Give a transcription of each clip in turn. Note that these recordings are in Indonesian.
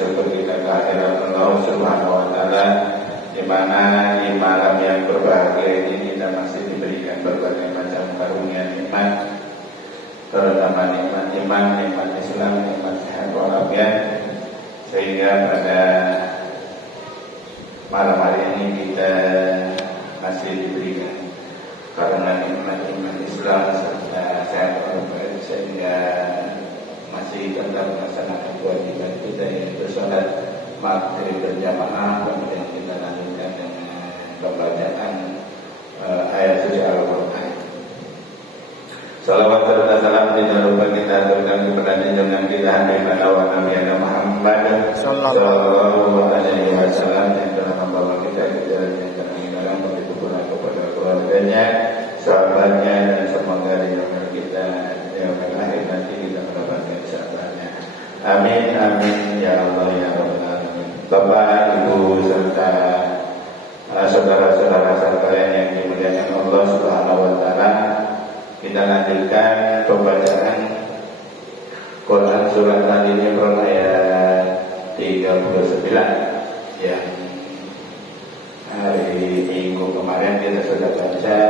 syukur kita kehadirat Allah Subhanahu wa taala, di mana di malam yang berbahagia ini kita masih diberikan berbagai macam karunia nikmat, terutama nikmat iman, nikmat Islam, nikmat sehat walafiat, sehingga pada malam hari ini kita masih diberikan karena nikmat iman Islam serta sehat walafiat, sehingga masih tetap melaksanakan kewajiban kita yaitu sholat maghrib berjamaah, kemudian kita lanjutkan dengan pembacaan ayat suci Al-Quran. Salawat serta salam tidak lupa kita aturkan kepada junjungan kita Habibana wa Nabiyana Muhammad sallallahu alaihi wasallam yang telah membawa kita ke jalan yang terang begitu pula kepada keluarganya, sahabatnya, dan semoga di zaman kita yang akhir nanti kita mendapatkan sahabatnya. Amin amin ya Allah ya Rabbal alamin. Bapak, Ibu serta saudara-saudara sekalian yang dimuliakan Allah Subhanahu wa taala, kita lanjutkan pembacaan Quran surat Al-Imran ayat 39 yang hari Minggu kemarin kita sudah baca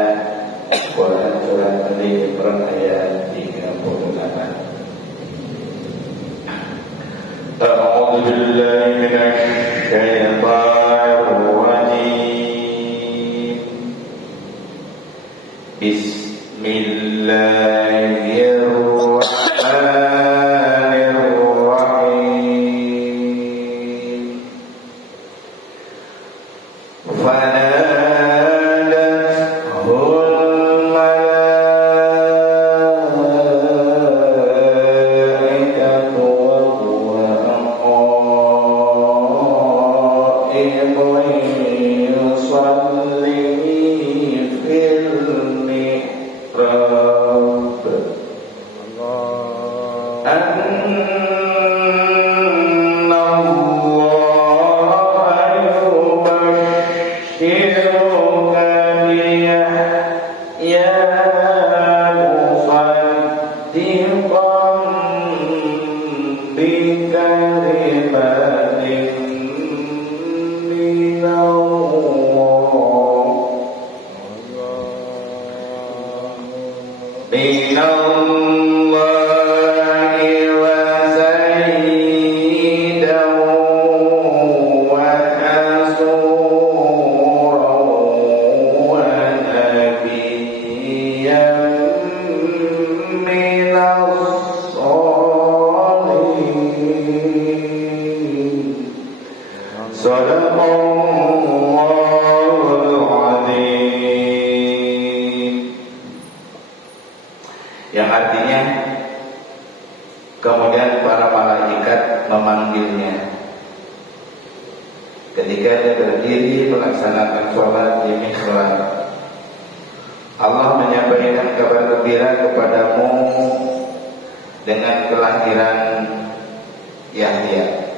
Quran surat Al-Imran ayat 38. A'udzu billahi minasy syaithanir rajim. Bismillahirrahmanirrahim. Fanadathul malaikatu wa huwa qa'imun yusalli fil mihrab. Annallaha yubashshiruka biyahya musaddiqan bikalimatin minallahi wa sayyidan wa hasuran wa nabiyyan minas salihin. Sadaqallahul azim. Yang artinya kemudian para malaikat memanggilnya ketika dia berdiri melaksanakan sholat di mihrab. Allah menyampaikan kabar gembira kepadamu dengan kelahiran Yahya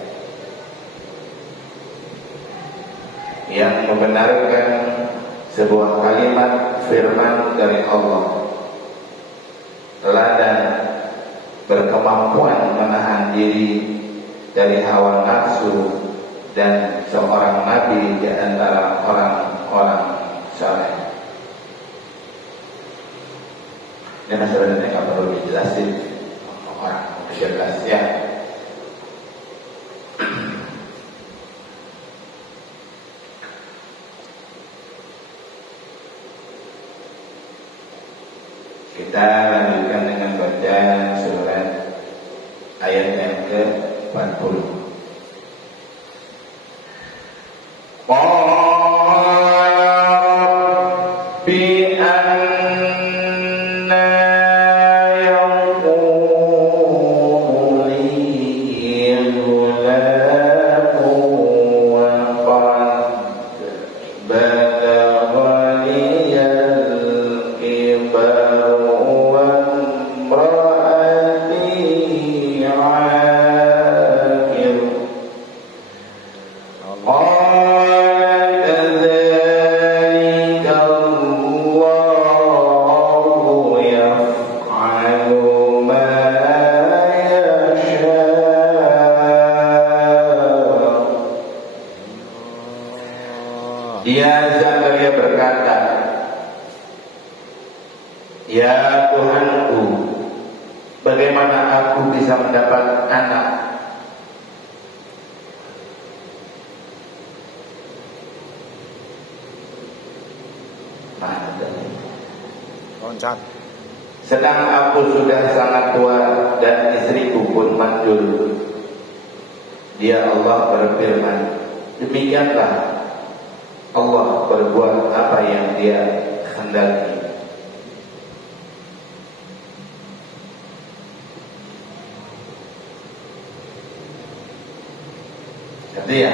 yang membenarkan sebuah kalimat firman dari Allah, teladan berkemampuan menahan diri dari hawa nafsu, dan seorang nabi di antara orang-orang saleh. Ini sebenarnya nggak perlu dijelasin, orang jelas ya. Kita lanjutkan dengan baca surat ayat yang ke-40. Rabbi anna yakunu li ghulamun wa qad balaghani al-kibar wa imraati 'aqir. Dia Zakaria berkata, "Ya Tuhanku, bagaimana aku bisa mendapat anak?" Loncat. Sedang aku sudah sangat tua dan istriku pun mandul. Dia Allah berfirman, demikianlah Allah berbuat apa yang Dia kehendaki. Artinya,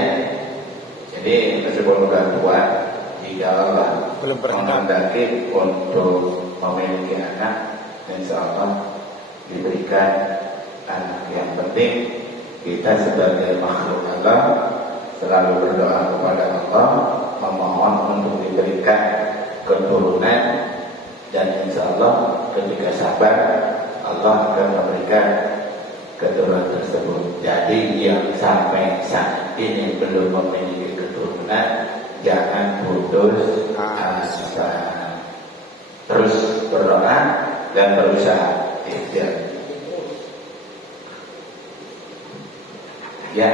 jadi meskipun sudah tua, jika Allah belum menghendaki untuk memiliki anak, insya Allah diberikan anak. Yang penting kita sebagai makhluk Allah selalu berdoa kepada Allah, memohon untuk diberikan keturunan, dan insya Allah ketika sabar Allah akan memberikan keturunan tersebut. Jadi yang sampai saat ini belum memiliki keturunan, jangan putus asa, terus berdoa dan berusaha ikhtiar. Ya.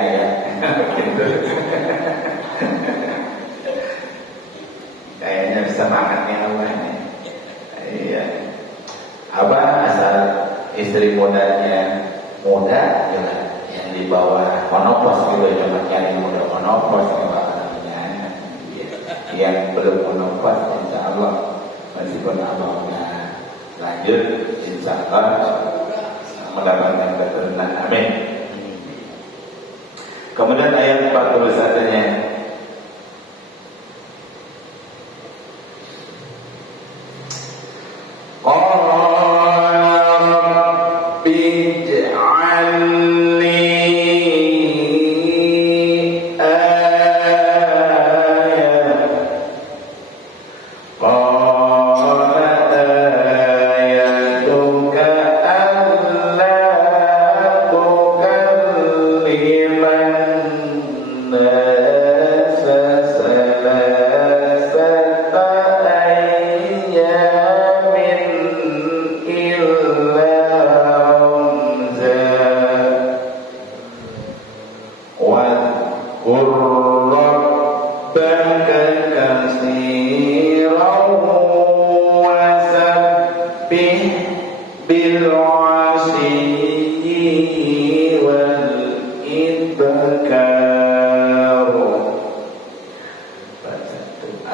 Kayaknya semangatnya Allah nih. Iya. Apa asal istri mudanya muda, jangan yang di bawah monopos gitu, jangan cari muda monopos apa namanya. Yang belum monopos, insya Allah meskipun abangnya lanjut, insya Allah mendapatkan keturunan. Amin. Kemudian ayat 41-nya,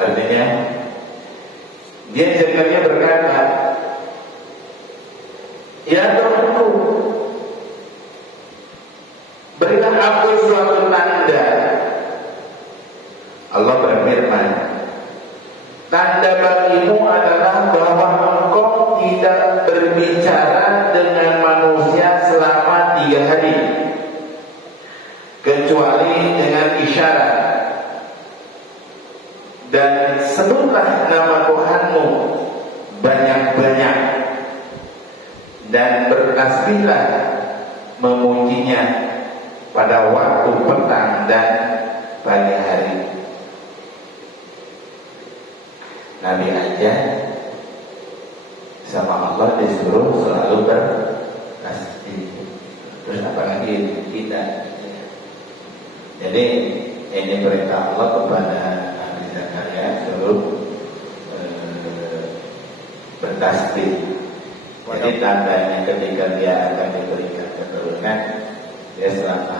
artinya dia Zakaria berkata, ya Tuhanku, berilah aku suatu tanda. Allah berfirman, tanda bagimu adalah bahwa engkau tidak berbicara dengan manusia selama 3 hari, kecuali dengan isyarat. Dan sebutlah nama Tuhanmu banyak-banyak, dan bertasbihlah memujinya pada waktu petang dan pagi hari. Nabi aja sama Allah disuruh selalu bertasbih, terus apalagi kita. Jadi ini perintah Allah kepada Zakaria suruh bertasbih. Jadi tandanya ketika dia akan diberikan keturunan, dia selama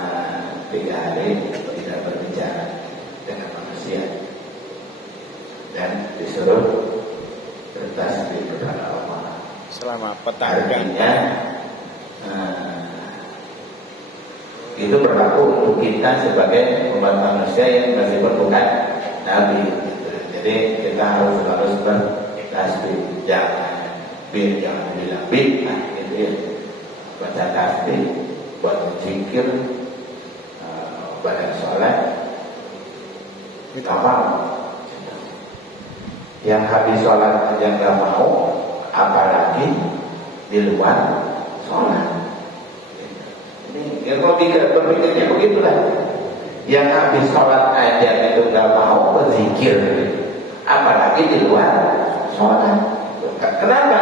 3 hari tidak berbicara dengan manusia dan disuruh bertasbih kepada Allah selama petang. Artinya itu berlaku untuk kita sebagai umat manusia yang masih bukan Nabi. Jadi kita harus bertasbih, jangan bilang bid'ah gitu ya. Baca tasbih, buat zikir, badan sholat, apa? Yang habis sholat aja nggak mau, apalagi di luar sholat. Ini kalau berpikirnya begitulah. Yang habis sholat aja itu nggak mau berzikir, apalagi di luar sholat. Kenapa?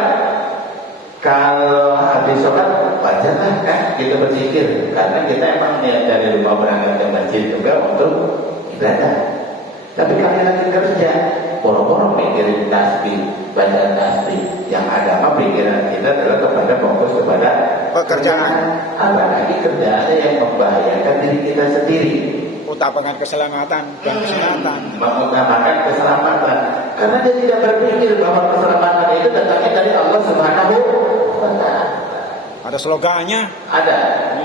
Kalau habis sholat wajarlah kan kita berzikir, karena kita emang niat dari rumah berangkat ke masjid juga untuk ibadah. Tapi kalian lagi kerja, boro-boro mikirin tasbih, baca tasbih. Yang agama pikiran kita adalah kepada fokus kepada pekerjaan. Apalagi kerjaan yang membahayakan diri kita sendiri. Utamakan keselamatan dan kesehatan. Mengutamakan keselamatan, karena dia tidak berpikir bahwa keselamatan itu datangnya dari Allah Subhanahu wa Ta'ala. Ada slogannya. Ada.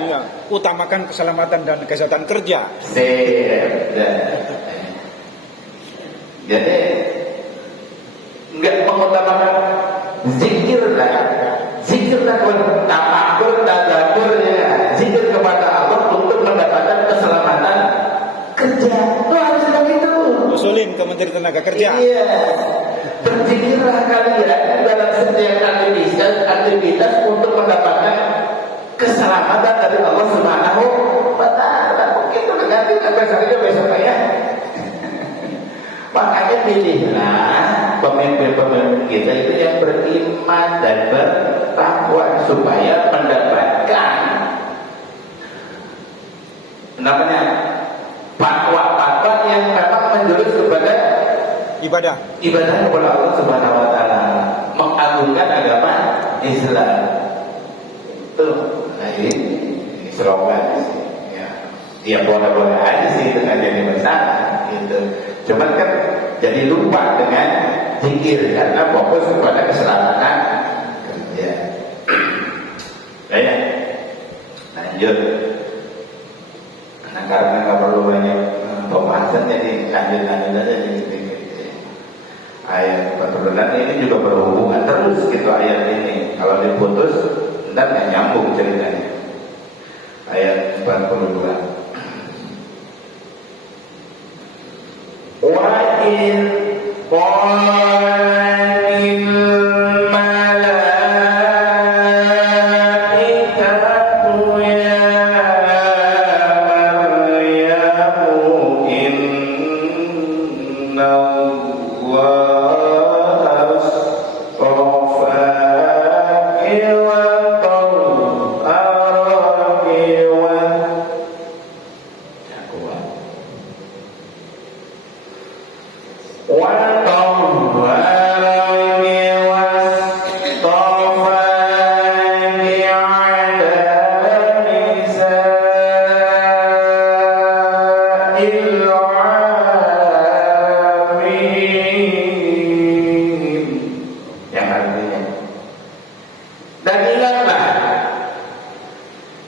Iya. Utamakan keselamatan dan kesehatan kerja. Jadi enggak mengutamakan zikir lah, tafakur, tadabbur, ya, zikir kepada Allah untuk mendapatkan keselamatan kerja. Itu harus begitu. Usulin ke Menteri Tenaga Kerja. Iya. Berzikirlah kalian dalam setiap aktivitas untuk mendapatkan keselamatan dari Allah Subhanahu wa Ta'ala. Begitu dengan saja besok ya. Makanya pilihlah pemimpin-pemimpin kita itu yang beriman dan bertakwa supaya mendapatkan namanya fatwa-fatwa yang memang menjurus kepada ibadah kepada Allah Subhanahu wa Ta'ala, mengagungkan agama Islam. Itu nah ini slogan sih. Ya boleh-boleh aja sih itu nggak jadi masalah gitu. Cuman kan jadi lupa dengan zikir karena fokus kepada keselamatan kerja. Ya, lanjut. Nah, karena nggak perlu banyak pembahasan, jadi lanjut aja sedikit. Ayat 46 ini juga berhubungan terus gitu ayat ini. Kalau diputus, ntar nggak nyambung ceritanya. Ayat 42. وَإِذْ قَالَتِ الْمَلَائِكَةُ يَا مَرْيَمُ إِنَّ اللَّهَ اصْطَفَاكِ وَطَهَّرَكِ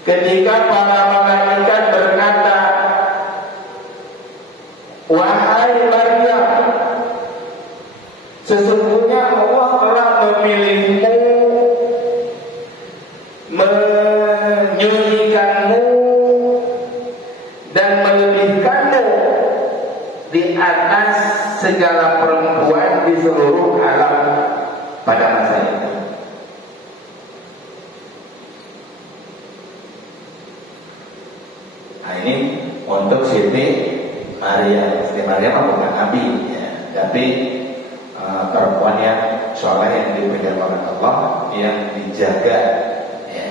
ketika para malaikat berkata, wahai Maryam, sesungguhnya Allah telah memilihmu, menyucikanmu dan melebihkanmu di atas segala perempuan di seluruh alam pada masa itu. Nah ini untuk Siti Maryam. Siti Maryam bukan nabi ya, tapi perempuan yang soleh yang dipilih oleh Allah, yang dijaga ya,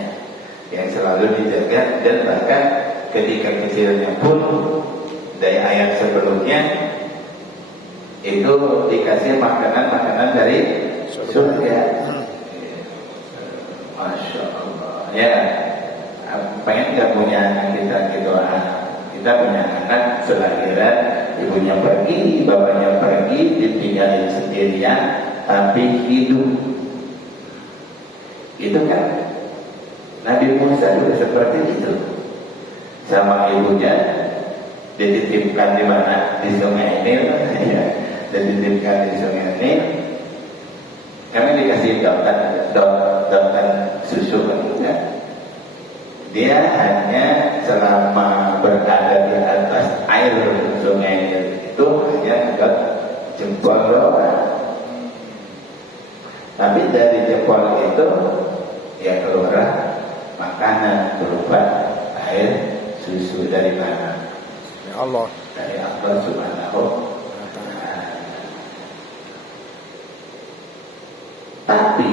yang selalu dijaga, dan bahkan ketika kecilnya pun dari ayat sebelumnya itu dikasih makanan-makanan dari surga. Masya Allah ya. Pengen nggak punya anak kita gitu, kita punya anak selahiran ibunya pergi, bapaknya pergi, ditinggalin sendirian tapi hidup. Itu kan Nabi Musa juga seperti itu, sama ibunya dititipkan di mana, di Sungai Nil ya, dititipkan di Sungai Nil. Kami dikasih dautan susu kan enggak. Dia hanya selama berada di atas air Sungai Nil itu hanya agak jempol doang. Tapi dari jempol itu ya keluar makanan berupa air susu. Dari mana? Allah. Dari Allah Subhanahu wa Ta'ala. Tapi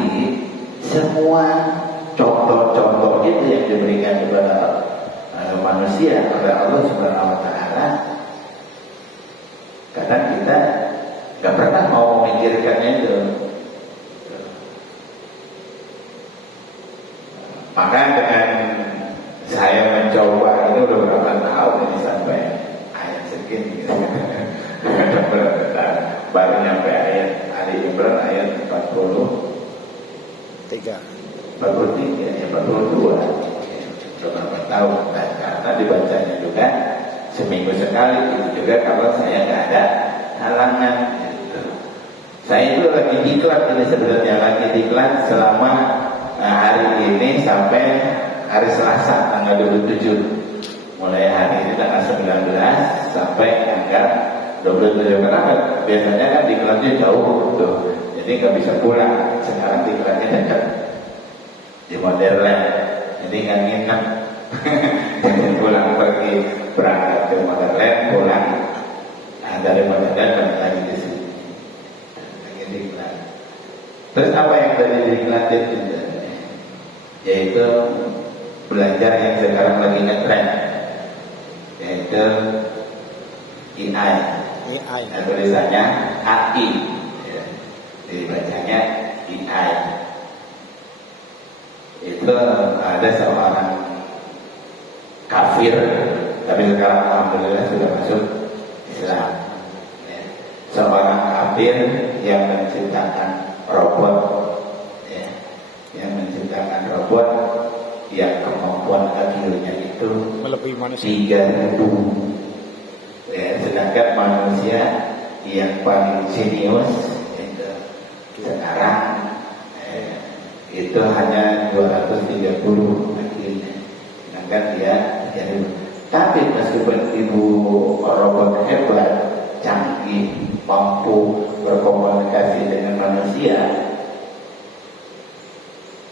semua contoh-contoh itu yang diberikan kepada manusia oleh Allah Subhanahu wa Ta'ala, kadang kita nggak pernah mau memikirkannya itu. Maka dengan saya mencoba ini udah berapa tahun ini sampai ayat segini gitu. Baru nyampe ayat Ali Imran ayat 43 ya 42 beberapa tahun. Nah, karena dibacanya juga seminggu sekali, itu juga kalau saya nggak ada halangan gitu. Saya itu lagi diklat ini sebenarnya, lagi diklat selama hari ini sampai hari Selasa tanggal 27. Mulai hari ini tanggal 19 sampai tanggal 27. Kenapa? Biasanya kan diklatnya jauh tuh, jadi nggak bisa pulang. Sekarang diklatnya dekat di Motherland, jadi nggak nginep. Jadi pulang pergi berangkat ke Motherland, pulang dari Motherland balik lagi di sini. Lagi diklat. Terus apa yang tadi diklat itu? Yaitu belajar yang sekarang lagi ngetren, yaitu AI. Nah, tulisannya AI, ya. Dibacanya AI. Itu ada seorang kafir, tapi sekarang alhamdulillah sudah masuk Islam. Ya. Seorang kafir yang menciptakan robot, ya. Yang menciptakan robot yang kemampuan akhirnya itu melebihi manusia 3.000. Ya, sedangkan manusia yang paling jenius itu sekarang itu hanya 230 akhirnya. Sedangkan dia jadi. Tapi meskipun ibu robot hebat, canggih, mampu berkomunikasi dengan manusia,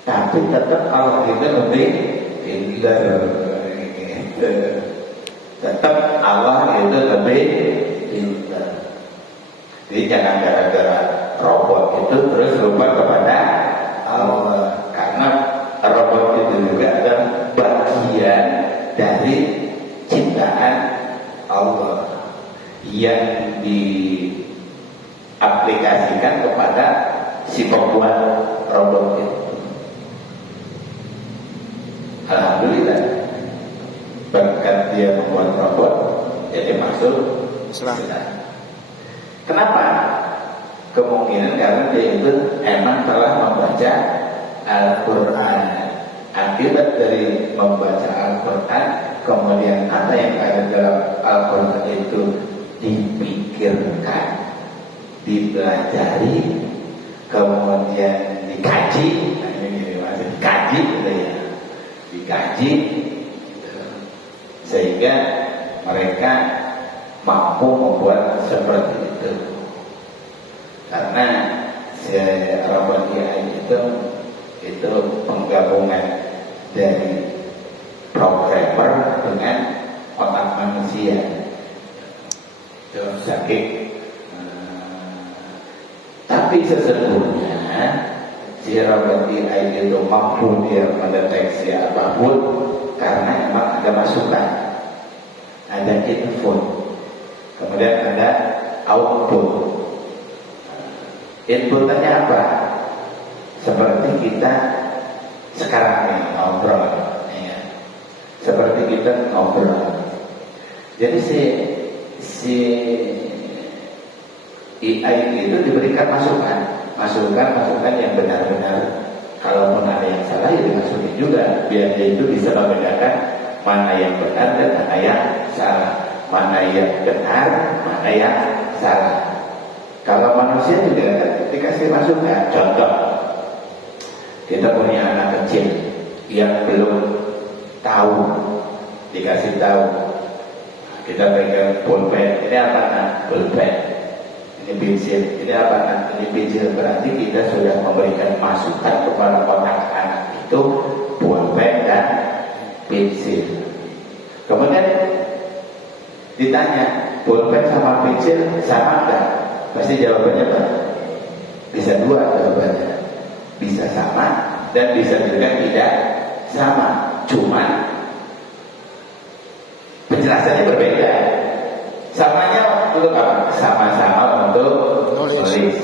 tapi tetap Allah itu lebih pintar. Tetap Allah itu lebih pintar. Jadi jangan gara-gara robot itu terus lupa kepada Allah, karena robot itu juga adalah bagian dari ciptaan Allah yang diaplikasikan kepada si pembuat robot itu. Alhamdulillah, berkat dia membuat robot jadi masuk Islam. Kenapa? Kemungkinan karena dia itu emang telah membaca Al-Quran. Akibat dari membaca Al-Quran, kemudian apa yang ada dalam Al-Quran itu dipikirkan, dipelajari, kemudian dikaji. Nah, ini maksud dikaji gitu ya. Dikaji sehingga mereka mampu membuat seperti itu. Karena si robot AI itu penggabungan dari programmer dengan otak manusia. Itu sakit. Tapi sesungguhnya si robot AI itu mampu dia mendeteksi apapun karena memang ada masukan, ada input, kemudian ada output. Inputannya apa? Seperti kita sekarang ini ngobrol, ya. Seperti kita ngobrol. Jadi si AI itu diberikan masukan yang benar-benar. Kalaupun ada yang salah ya dimasukin juga, biar dia itu bisa membedakan mana yang benar dan mana yang salah, mana yang benar, mana yang salah. Kalau manusia juga dikasih masukan. Contoh, kita punya anak kecil yang belum tahu, dikasih tahu, kita pegang pulpen, ini apa nak? Pulpen. Ini pensil, ini apa nak? Ini pensil. Berarti kita sudah memberikan masukan kepada otak anak itu pulpen dan pensil. Kemudian Ditanya, pulpen sama pensil sama enggak? Pasti jawabannya apa? Bisa dua jawabannya. Bisa sama dan bisa juga tidak sama. Cuman penjelasannya berbeda. Samanya untuk apa? Sama-sama untuk nulis.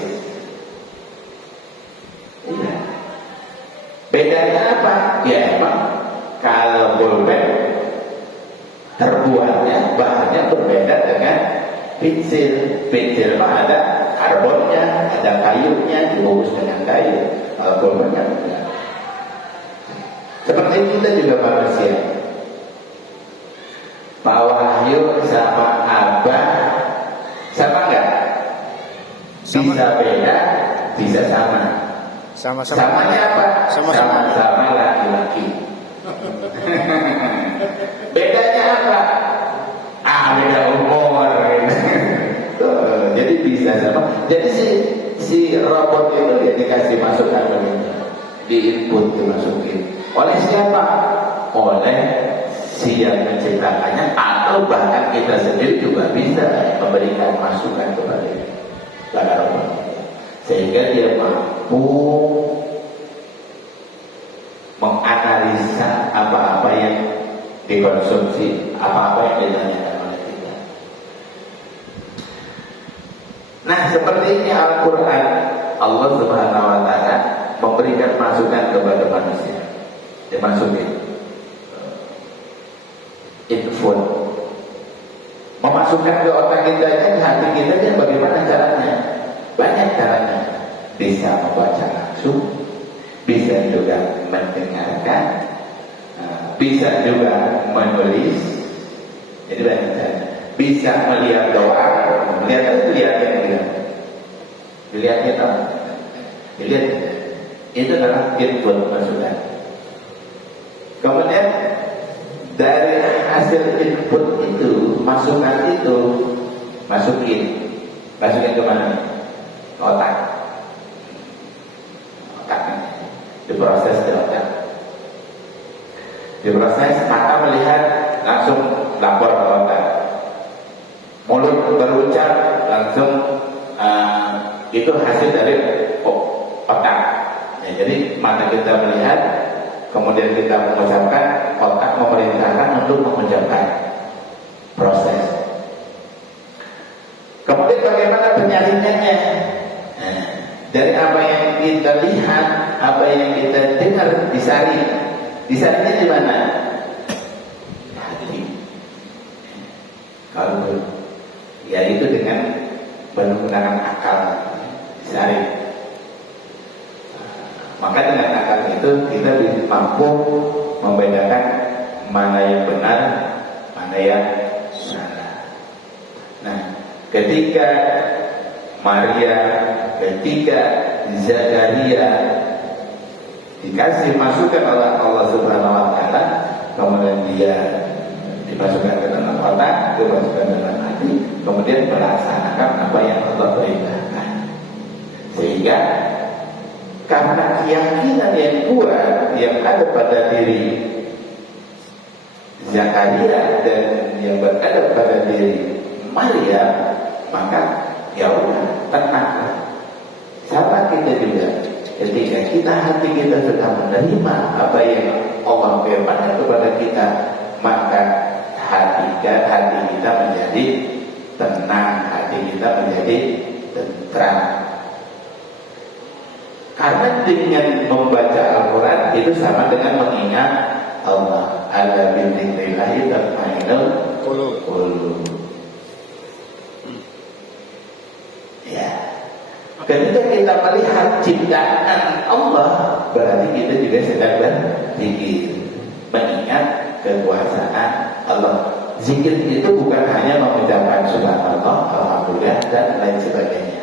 Iya. Bedanya apa? Ya emang kalau pulpen terbuatnya bahannya berbeda dengan pensil. Pensil mah ada karbonnya, ada kayunya, dibungkus dengan kayu. Kalau pulpennya enggak. Seperti kita juga manusia. Pak Wahyu sama Abah sama enggak? Sama. Bisa beda, bisa sama. Sama-sama. Samanya apa? Sama-sama. Sama laki-laki. Bedanya apa? Beda umur. Tuh, jadi bisa sama. Jadi si robot itu dia dikasih masukan begini, di input dimasukin. Oleh siapa? Oleh si yang menciptakannya, atau bahkan kita sendiri juga bisa memberikan masukan kepada robot, sehingga dia mampu menganalisa apa-apa yang dikonsumsi, apa-apa yang ditanyakan oleh kita. Nah, seperti ini Al-Quran, Allah Subhanahu wa Ta'ala memberikan masukan kepada manusia. Dimasukin info, memasukkan ke otak kita, ke hati kita, bagaimana caranya? Banyak caranya. Bisa membaca langsung, bisa juga mendengarkan, bisa juga menulis. Jadi banyak cara. Bisa melihat doa, melihat kita, dilihat itu adalah input masukan. Kemudian dari hasil input itu, masukan itu, masukin ke mana? Otak. Diproses di otak. Diproses, mata melihat, langsung lapor ke otak. Mulut berucap, langsung itu hasil dari otak. Ya, jadi mata kita melihat, kemudian kita mengucapkan, otak memerintahkan untuk mengucapkan. Proses. Kemudian bagaimana penyaringannya? Nah, dari apa yang kita lihat, apa yang kita dengar, disaring. Disaringnya di mana? Hati. Kalau yaitu dengan menggunakan akal, disaring. Maka dengan akal itu kita mampu membedakan mana yang benar, mana yang salah. Nah, ketika Maria, ketika Zakaria dikasih masukan oleh Allah Subhanahu wa Ta'ala, kemudian dia dimasukkan ke dalam otak, dimasukkan ke dalam hati, kemudian melaksanakan apa yang Allah perintahkan. Sehingga karena keyakinan yang kuat yang ada pada diri Zakaria dan yang berada pada diri Maria, maka ya udah, tenang. Sama kita juga, ketika kita hati kita sudah menerima apa yang Allah firmankan kepada kita, maka hati kita menjadi tenang, hati kita menjadi tentram. Karena dengan membaca Al-Quran itu sama dengan mengingat Allah. Ala bidzikrillahi tatma'innul qulub. Ya. Ketika kita melihat ciptaan Allah, berarti kita juga sedang berzikir, mengingat kekuasaan Allah. Zikir itu bukan hanya mengucapkan subhanallah, alhamdulillah dan lain sebagainya.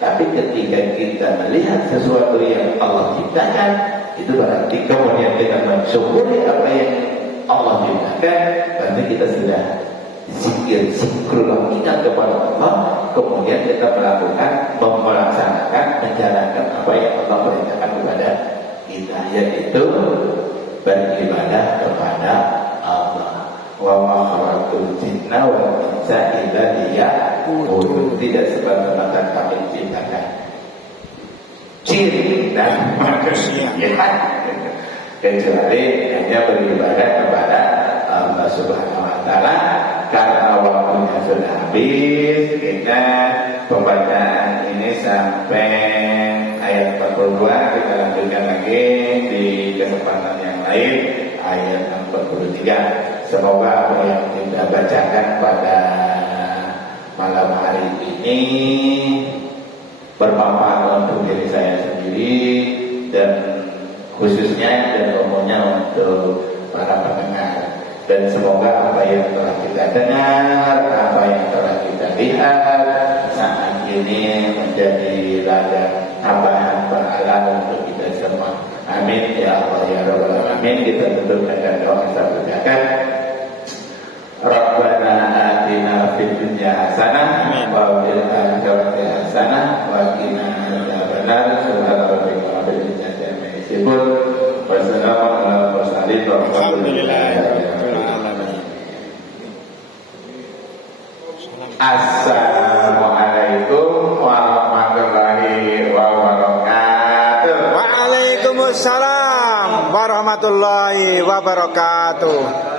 Tapi ketika kita melihat sesuatu yang Allah ciptakan, itu berarti kemudian kita mensyukuri apa yang Allah ciptakan, berarti kita sudah zikir, zikrullah, ingat kepada Allah. Kemudian kita melaksanakan, menjalankan apa yang Allah perintahkan kepada kita, yaitu beribadah kepada Allah. wa ma khalaqtul jinna wal insa illa liya'budun. Tidak semata-mata kami ciptakan jin dan manusia kecuali hanya beribadah kepada Allah Subhanahu wa taala. Karena waktunya sudah habis, kita pembacaan ini sampai ayat 42. Kita lanjutkan lagi di kesempatan yang lain, ayat 43. Semoga apa yang kita bacakan pada malam hari ini bermanfaat untuk diri saya sendiri dan khususnya dan umumnya untuk para pendengar. Dan semoga apa yang telah kita dengar, apa yang telah kita lihat saat ini menjadi ladang tambahan pahala untuk kita semua. Amin ya Allah ya Rabbal alamin. Kita tutup dengan doa satu zakat. Rabbana atina fid dunya hasanah wa fil akhirati hasanah wa qina adzabannar. Subhana rabbika rabbil izzati amma yasifun wa salamun alal mursalin walhamdulillahi rabbil alamin. Assalamualaikum warahmatullahi wabarakatuh. Waalaikumsalam warahmatullahi wabarakatuh.